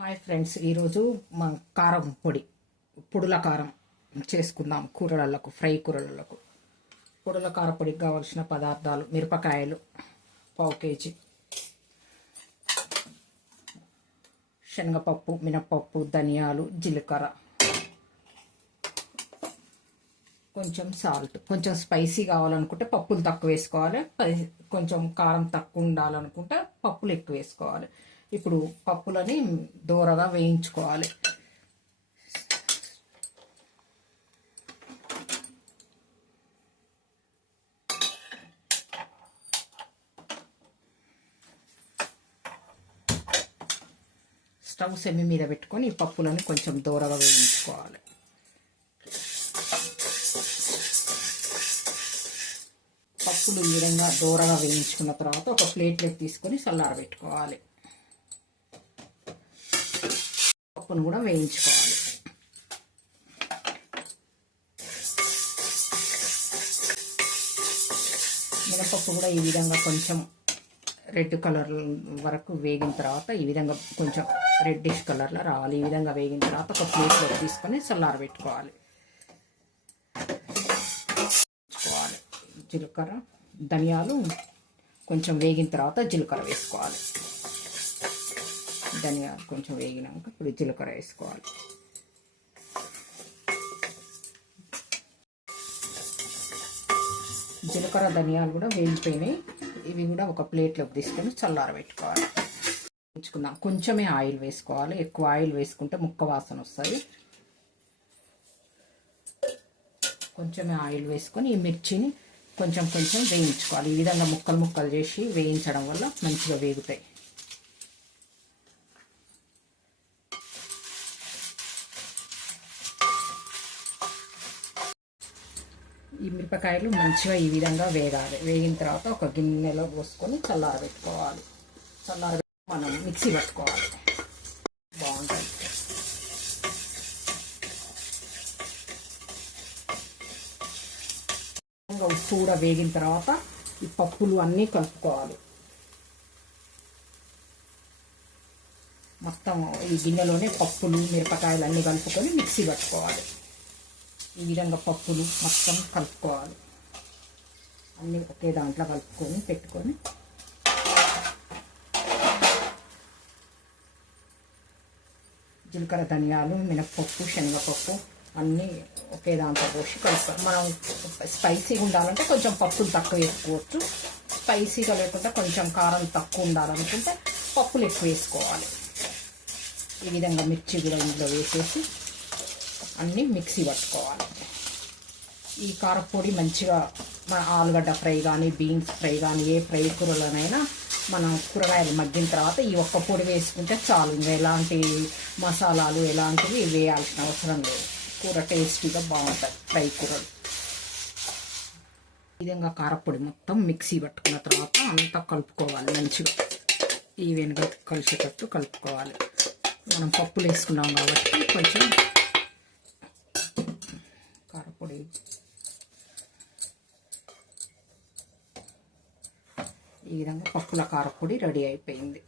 Hi friends ఈరోజు మా కారం పొడి పొడుల కారం చేసుకుందాం కూరలకు ఫ్రై కూరలకు పొడుల కార పొడికి కావాల్సిన పదార్థాలు మిరపకాయలు పావు కేజీ. శనగపప్పు మినపప్పు ధనియాలు జీలకర్ర. కొంచెం సాల్ట్ కొంచెం స్పైసీ కావాలనుకుంటే పప్పులు తక్కువ వేసుకోవాలి. పై- కొంచెం కారం తక్కువ ఉండాలనుకుంటే పప్పులు ఎక్కువ వేసుకోవాలి. ఇప్పుడు పప్పులని దూరగా వేయించుకోవాలి. స్టవ్ సెమి మీద పెట్టుకొని ఈ పప్పులను కొంచెం దూరగా వేయించుకోవాలి. పప్పులు ఈ విధంగా దూరగా వేయించుకున్న తర్వాత ఒక ప్లేట్లోకి తీసుకొని చల్లారబెట్టుకోవాలి పప్పును కూడా వేయించుకోవాలి. మినపప్పు కూడా ఈ విధంగా కొంచెం రెడ్ కలర్ వరకు వేగిన తర్వాత ఈ విధంగా కొంచెం రెడ్డిష్ కలర్లో రావాలి. ఈ విధంగా వేగిన తర్వాత ఒక ప్లేట్లో తీసుకొని చల్లారబెట్టుకోవాలి వేసుకోవాలి జీలకర్ర ధనియాలు కొంచెం వేగిన తర్వాత జీలకర్ర వేసుకోవాలి. ధనియాలు కొంచెం వేగినాక ఇప్పుడు జీలకర్ర వేసుకోవాలి. జీలకర్ర ధనియాలు కూడా వేగిపోయినాయి. ఇవి కూడా ఒక ప్లేట్లోకి తీసుకొని చల్లారబెట్టుకోవాలి ఉంచుకుందాం కొంచెమే ఆయిల్ వేసుకోవాలి. ఎక్కువ ఆయిల్ వేసుకుంటే ముక్క వాసన వస్తుంది. కొంచెమే ఆయిల్ వేసుకొని ఈ మిర్చిని కొంచెం కొంచెం వేయించుకోవాలి. ఈ విధంగా ముక్కలు ముక్కలు చేసి వేయించడం వల్ల మంచిగా వేగుతాయి. ఈ మిరపకాయలు మంచిగా ఈ విధంగా వేగాలి. వేగిన తర్వాత ఒక గిన్నెలో పోసుకొని చల్లారబెట్టుకోవాలి. చల్లారబెట్టి మనం మిక్సీ పట్టుకోవాలి. బాగుంటుంది. ఉప్పు కూడా వేగిన తర్వాత ఈ పప్పులు అన్నీ కలుపుకోవాలి. మొత్తం ఈ గిన్నెలోనే పప్పులు మిరపకాయలు అన్నీ కలుపుకొని మిక్సీ పట్టుకోవాలి. ఈ విధంగా పప్పులు మొత్తం కలుపుకోవాలి. అన్నీ ఒకే దాంట్లో కలుపుకొని పెట్టుకొని జీలకర్ర ధనియాలు మినప్పప్పు శనగపప్పు అన్నీ ఒకే దాంట్లో పోసి కలుపుకోవాలి. మనం స్పైసీగా ఉండాలంటే కొంచెం పప్పులు తక్కువ వేసుకోవచ్చు. స్పైసీగా లేకుండా కొంచెం కారం తక్కువ ఉండాలనుకుంటే పప్పులు ఎక్కువ వేసుకోవాలి. ఈ విధంగా మిర్చి కూడా ఇందులో వేసేసి అన్నీ మిక్సీ పట్టుకోవాలి. ఈ కారపొడి మంచిగా మన ఆలుగడ్డ ఫ్రై కానీ బీన్స్ ఫ్రై కానీ ఏ ఫ్రై కూరలోనైనా మనం కూరగాయలు మగ్గిన తర్వాత ఈ ఒక్క పొడి వేసుకుంటే చాలు. ఇంకా ఎలాంటి మసాలాలు ఎలాంటివి వేయాల్సిన అవసరం లేదు. కూర టేస్టీగా బాగుంటుంది ఫ్రై కూరలు. ఈ విధంగా కారపొడి మొత్తం మిక్సీ పట్టుకున్న తర్వాత అంతా కలుపుకోవాలి మంచిగా. ఈవెన్గా కలిసేటట్టు కలుపుకోవాలి. మనం పప్పులు వేసుకున్నాం కాబట్టి కొంచెం కారపొడి ఈ విధంగా పప్పుల కారపొడి రెడీ అయిపోయింది.